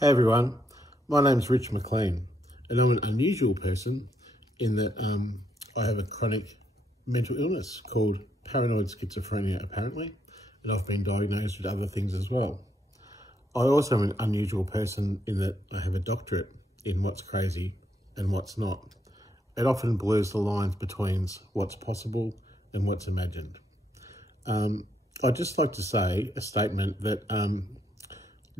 Hey everyone, my name's McLEAN and I'm an unusual person in that I have a chronic mental illness called paranoid schizophrenia apparently, and I've been diagnosed with other things as well. I also am an unusual person in that I have a doctorate in what's crazy and what's not. It often blurs the lines between what's possible and what's imagined. I'd just like to say a statement that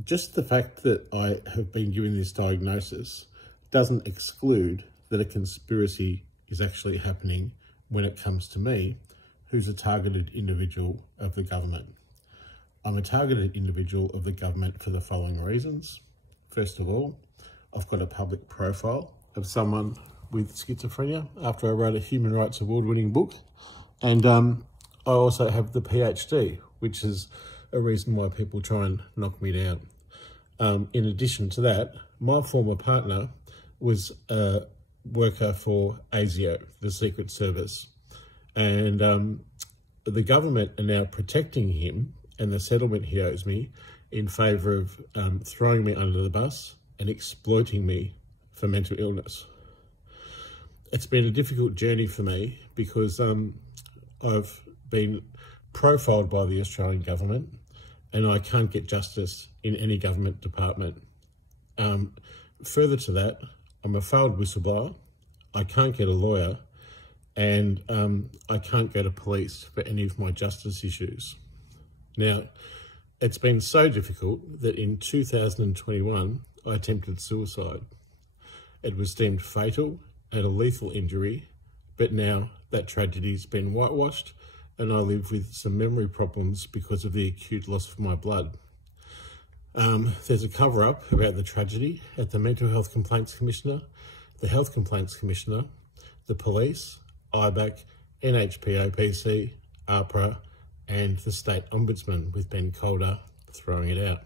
just the fact that I have been given this diagnosis doesn't exclude that a conspiracy is actually happening when it comes to me, who's a targeted individual of the government. I'm a targeted individual of the government for the following reasons. First of all, I've got a public profile of someone with schizophrenia after I wrote a Human Rights Award-winning book. And I also have the PhD, which is a reason why people try and knock me down. In addition to that, my former partner was a worker for ASIO, the Secret Service. And the government are now protecting him and the settlement he owes me in favour of throwing me under the bus and exploiting me for mental illness. It's been a difficult journey for me because I've been profiled by the Australian government and I can't get justice in any government department. Further to that, I'm a failed whistleblower, I can't get a lawyer, and I can't go to police for any of my justice issues. Now, it's been so difficult that in 2021, I attempted suicide. It was deemed fatal and a lethal injury, but now that tragedy's been whitewashed and I live with some memory problems because of the acute loss of my blood. There's a cover-up about the tragedy at the Mental Health Complaints Commissioner, the Health Complaints Commissioner, the police, IBAC, NHPOPC, APRA, and the State Ombudsman, with Ben Calder throwing it out.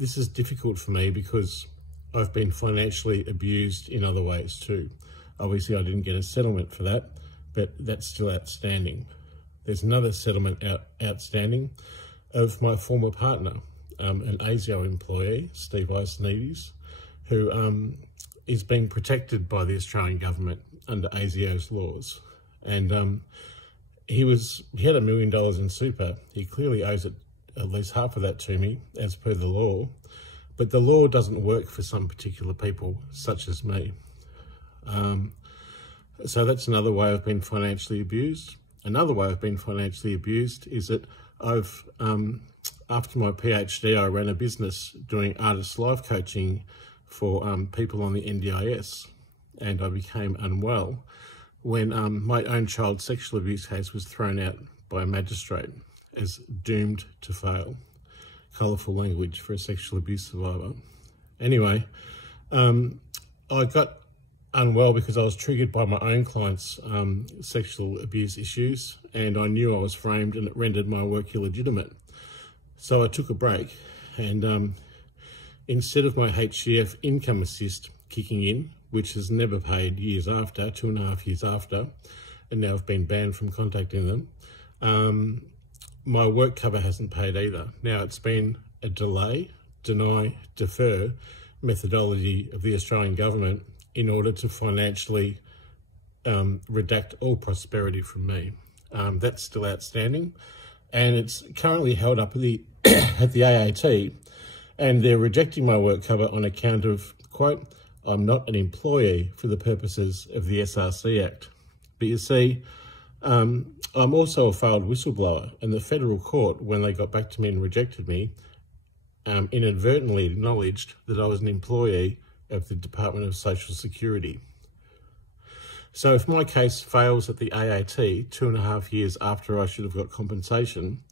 This is difficult for me because I've been financially abused in other ways too. Obviously, I didn't get a settlement for that, but that's still outstanding. There's another settlement outstanding of my former partner, an ASIO employee, Steve Isonides, who is being protected by the Australian government under ASIO's laws. And he had $1 million in super. He clearly owes it, at least half of that to me, as per the law. But the law doesn't work for some particular people, such as me. So that's another way I've been financially abused. Another way I've been financially abused is that I've, after my PhD, I ran a business doing artist life coaching for people on the NDIS, and I became unwell when my own child sexual abuse case was thrown out by a magistrate as doomed to fail. Colourful language for a sexual abuse survivor. Anyway, I got unwell because I was triggered by my own clients' sexual abuse issues, and I knew I was framed and it rendered my work illegitimate. So I took a break, and instead of my HCF income assist kicking in, which has never paid years after, 2.5 years after, and now I've been banned from contacting them, my work cover hasn't paid either. Now, it's been a delay, deny, defer methodology of the Australian government in order to financially redact all prosperity from me. That's still outstanding, and it's currently held up at the, at the AAT, and they're rejecting my work cover on account of, quote, I'm not an employee for the purposes of the SRC Act. But you see, I'm also a failed whistleblower, and the federal court, when they got back to me and rejected me, inadvertently acknowledged that I was an employee of the Department of Social Security. So if my case fails at the AAT 2.5 years after I should have got compensation,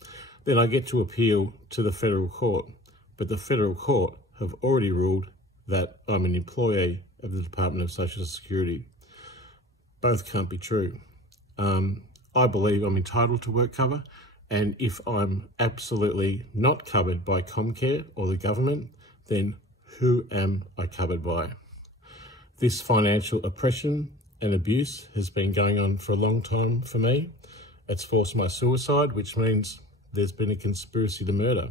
then I get to appeal to the federal court. But the federal court have already ruled that I'm an employee of the Department of Social Security. Both can't be true. I believe I'm entitled to work cover, and if I'm absolutely not covered by Comcare or the government, then who am I covered by? This financial oppression and abuse has been going on for a long time for me. It's forced my suicide, which means there's been a conspiracy to murder.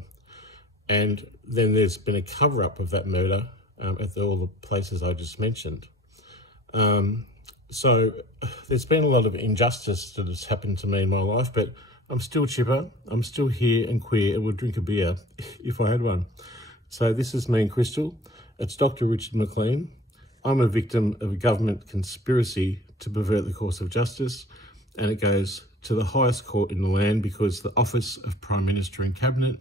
And then there's been a cover-up of that murder at all the places I just mentioned. So there's been a lot of injustice that has happened to me in my life, but I'm still chipper, I'm still here and queer, and would drink a beer if I had one. So this is me and Crystal. It's Dr. Richard McLEAN. I'm a victim of a government conspiracy to pervert the course of justice, and it goes to the highest court in the land because the office of Prime Minister and Cabinet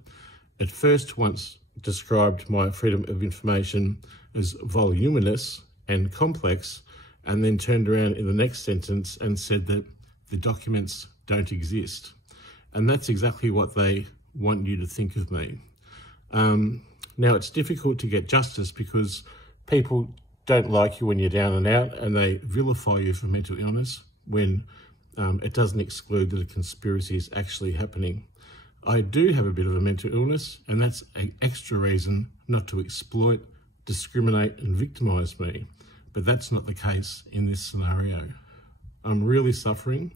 at first once described my freedom of information as voluminous and complex, and then turned around in the next sentence and said that the documents don't exist. And that's exactly what they want you to think of me. Now, it's difficult to get justice because people don't like you when you're down and out, and they vilify you for mental illness when it doesn't exclude that a conspiracy is actually happening. I do have a bit of a mental illness, and that's an extra reason not to exploit, discriminate and victimise me. But that's not the case in this scenario. I'm really suffering,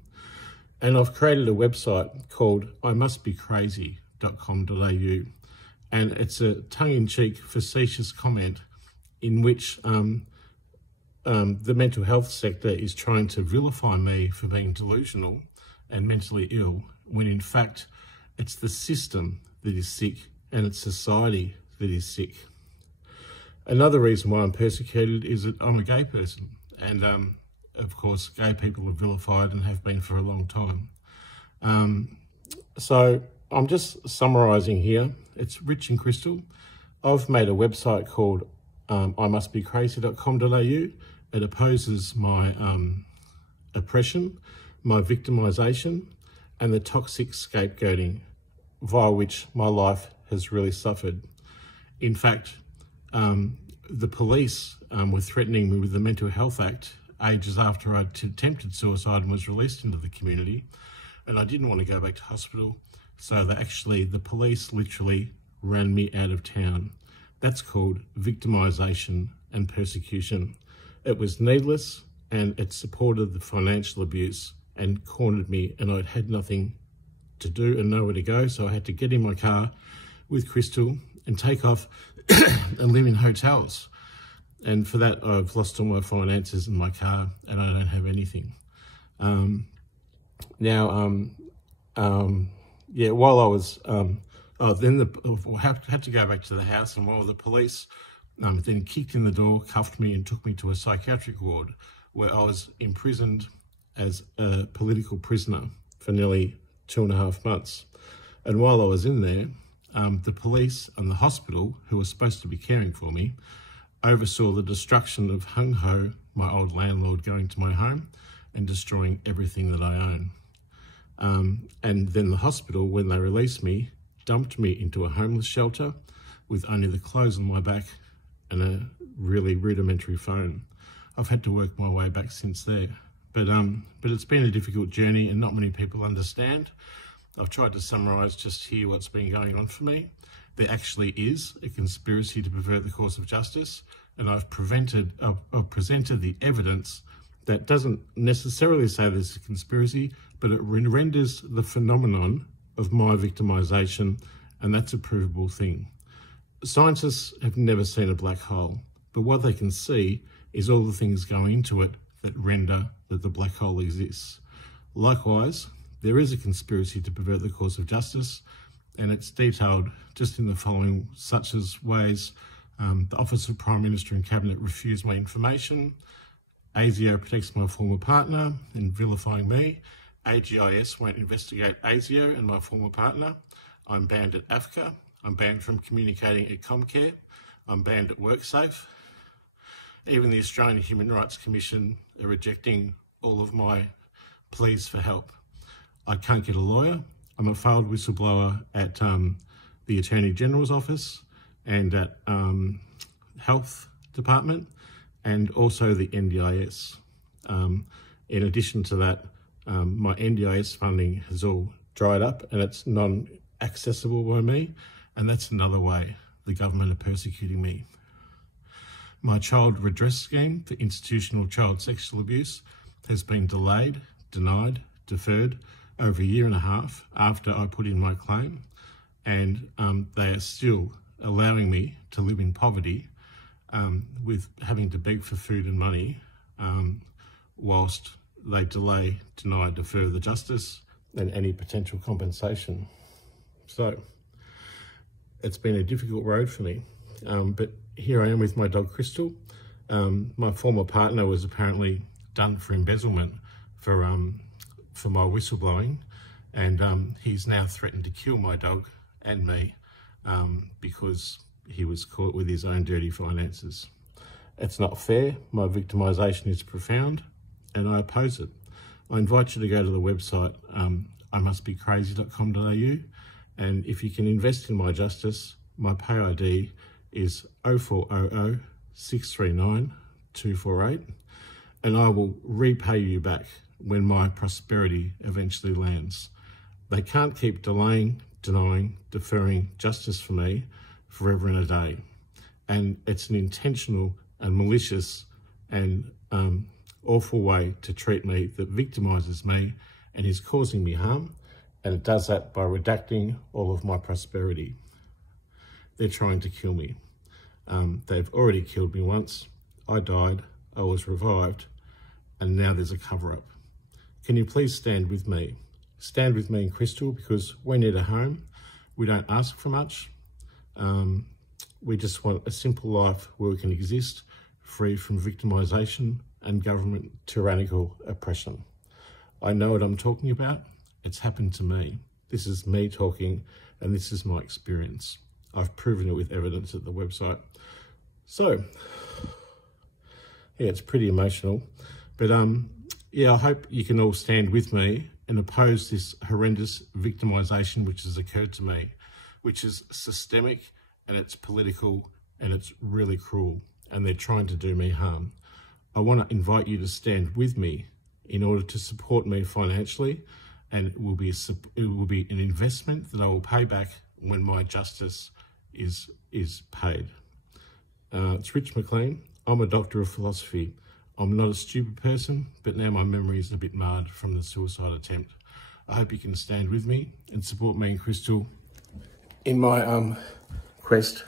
and I've created a website called imustbecrazy.com.au, and it's a tongue-in-cheek, facetious comment in which the mental health sector is trying to vilify me for being delusional and mentally ill, when in fact it's the system that is sick and it's society that is sick. Another reason why I'm persecuted is that I'm a gay person, and of course gay people are vilified and have been for a long time. So I'm just summarising here. It's Rich and Crystal. I've made a website called imustbecrazy.com.au. It opposes my oppression, my victimisation, and the toxic scapegoating via which my life has really suffered. In fact, the police were threatening me with the Mental Health Act ages after I'd attempted suicide and was released into the community, and I didn't want to go back to hospital, so the police literally ran me out of town. That's called victimisation and persecution. It was needless, and it supported the financial abuse and cornered me, and I'd had nothing to do and nowhere to go, so I had to get in my car with Crystal and take off and live in hotels. And for that, I've lost all my finances in my car, and I don't have anything. While I was, had to go back to the house, and while the police then kicked in the door, cuffed me and took me to a psychiatric ward where I was imprisoned as a political prisoner for nearly 2.5 months. And while I was in there, the police and the hospital, who were supposed to be caring for me, oversaw the destruction of Hung Ho, my old landlord, going to my home and destroying everything that I own. And then the hospital, when they released me, dumped me into a homeless shelter with only the clothes on my back and a really rudimentary phone. I've had to work my way back since there. But it's been a difficult journey, and not many people understand. I've tried to summarise just here what's been going on for me. There actually is a conspiracy to pervert the course of justice, and I've presented the evidence that doesn't necessarily say there's a conspiracy, but it renders the phenomenon of my victimisation, and that's a provable thing. Scientists have never seen a black hole, but what they can see is all the things going into it that render that the black hole exists. Likewise, there is a conspiracy to pervert the course of justice, and it's detailed just in the following such as ways: the Office of Prime Minister and Cabinet refused my information, ASIO protects my former partner in vilifying me, AGIS won't investigate ASIO and my former partner, I'm banned at AFCA, I'm banned from communicating at Comcare, I'm banned at WorkSafe. Even the Australian Human Rights Commission are rejecting all of my pleas for help. I can't get a lawyer. I'm a failed whistleblower at the Attorney General's office and at Health Department, and also the NDIS. In addition to that, my NDIS funding has all dried up and it's non-accessible by me, and that's another way the government are persecuting me. My child redress scheme for institutional child sexual abuse has been delayed, denied, deferred over 1.5 years after I put in my claim, and they are still allowing me to live in poverty with having to beg for food and money whilst they delay, deny, defer the justice and any potential compensation. So it's been a difficult road for me, but here I am with my dog Crystal. My former partner was apparently done for embezzlement for my whistleblowing, and he's now threatened to kill my dog and me because he was caught with his own dirty finances. It's not fair. My victimisation is profound, and I oppose it. I invite you to go to the website imustbecrazy.com.au, and if you can invest in my justice, my PayID is 0400 639 248, and I will repay you back when my prosperity eventually lands. They can't keep delaying, denying, deferring justice for me forever and a day. And it's an intentional and malicious and awful way to treat me that victimises me and is causing me harm, and it does that by redacting all of my prosperity. They're trying to kill me. They've already killed me once. I died, I was revived, and now there's a cover-up. Can you please stand with me? Stand with me and Crystal, because we need a home. We don't ask for much. We just want a simple life where we can exist free from victimisation and government tyrannical oppression. I know what I'm talking about. It's happened to me. This is me talking, and this is my experience. I've proven it with evidence at the website. So, yeah, it's pretty emotional. But yeah, I hope you can all stand with me and oppose this horrendous victimisation which has occurred to me, which is systemic and it's political and it's really cruel, and they're trying to do me harm. I want to invite you to stand with me in order to support me financially, and it will be an investment that I will pay back when my justice is paid. It's Rich McLEAN. I'm a doctor of philosophy. I'm not a stupid person, but now my memory is a bit marred from the suicide attempt. I hope you can stand with me and support me and Crystal in my quest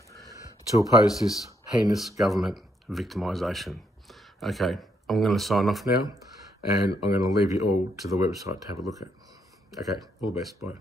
to oppose this heinous government victimisation. Okay, I'm going to sign off now, and I'm going to leave you all to the website to have a look at. Okay, all the best, bye.